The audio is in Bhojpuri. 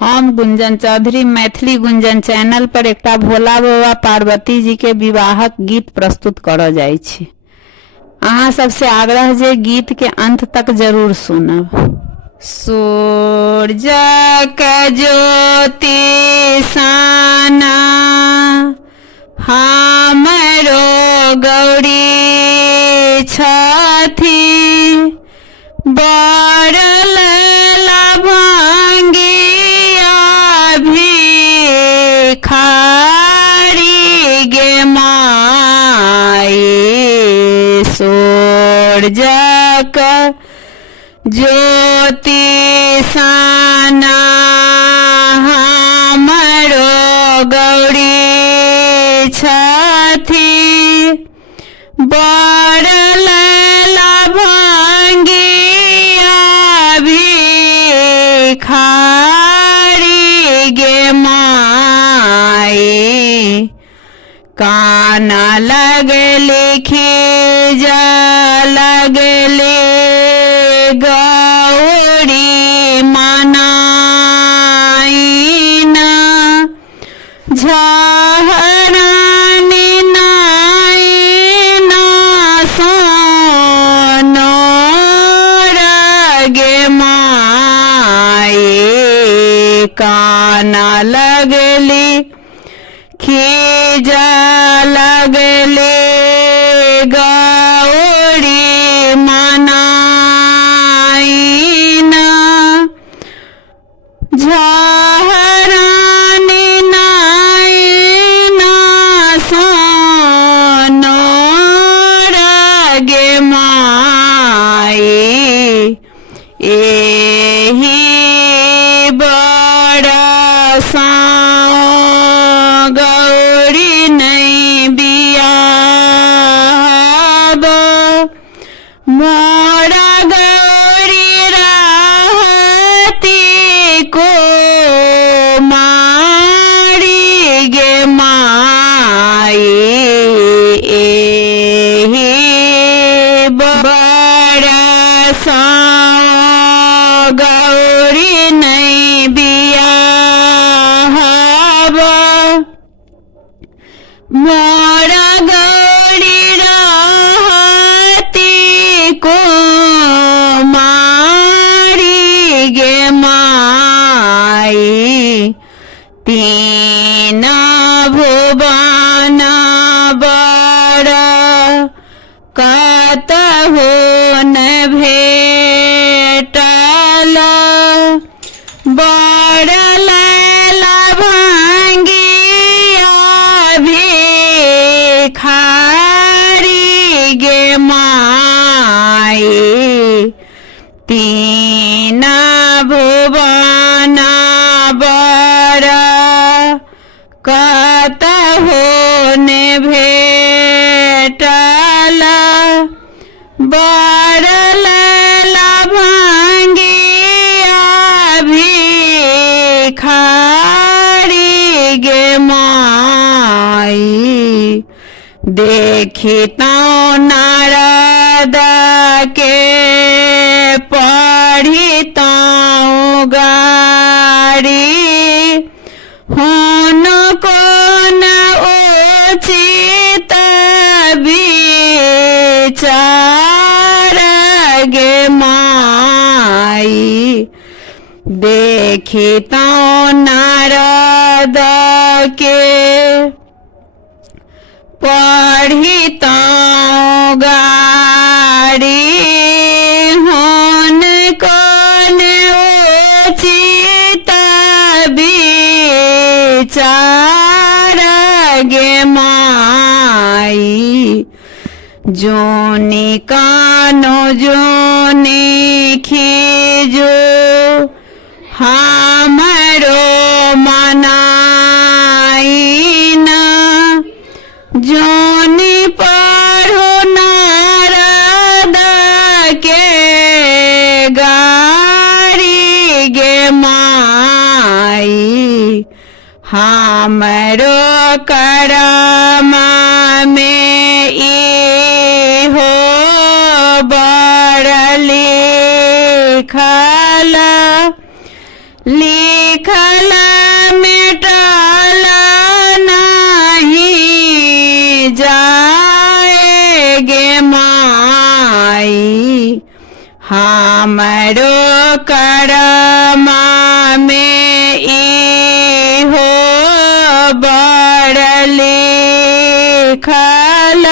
हम गुंजन चौधरी मैथिली गुंजन चैनल पर एकटा भोला बाबा पार्वती जी के विवाहक गीत प्रस्तुत करऽ जाइ छी। अहाँ सबसे आग्रह जे गीत के अंत तक जरूर सुनब। सूरज के ज्योति साना हमरो गौरी छथि, बरल लभंगिया भिखारी गे माई। सूरज के ज्योति साना हमरो गौरी छथि, बरल लभंगिया भिखारी गे माई। काना लगली खीजा लगली गौरी मनाइना, झहरानी नाइना सोनो गे माई। काना लगली खीजा लगली गौरी मनाइना, झहरानी नाइना सोनो गे माई। एही बरसा गौरी नहीं बियाहब, मोरा गौरी रहती को मारी गे माई। एही बरसा गौरी नहीं बियाहब, मोरा गौरी रहती को मारी गे माई। तीन भुवन बर कतहु न भेटल, बरल लभंगिया भिखारी गे माई। तीन भुवन बर कतहु न भेटल, बरल लभंगिया भिखारी गे माई। देखितौ नारद के पढ़ितौ गारी, हुनको न उचित विचार गे माई। देखितौ नारद के पढ़ितौ गारी, हुनको न उचित विचार गे माई। जोनी कानो जोनी खीजो हमरो मनाइना, जोनी पढ़ो नारद के गारी गे माई। हमरो करमा में इहो बड़ लिखल ली लिखल मिटल नहीं जाएगे माई, हमरो करमा में इहो बड़ लिखल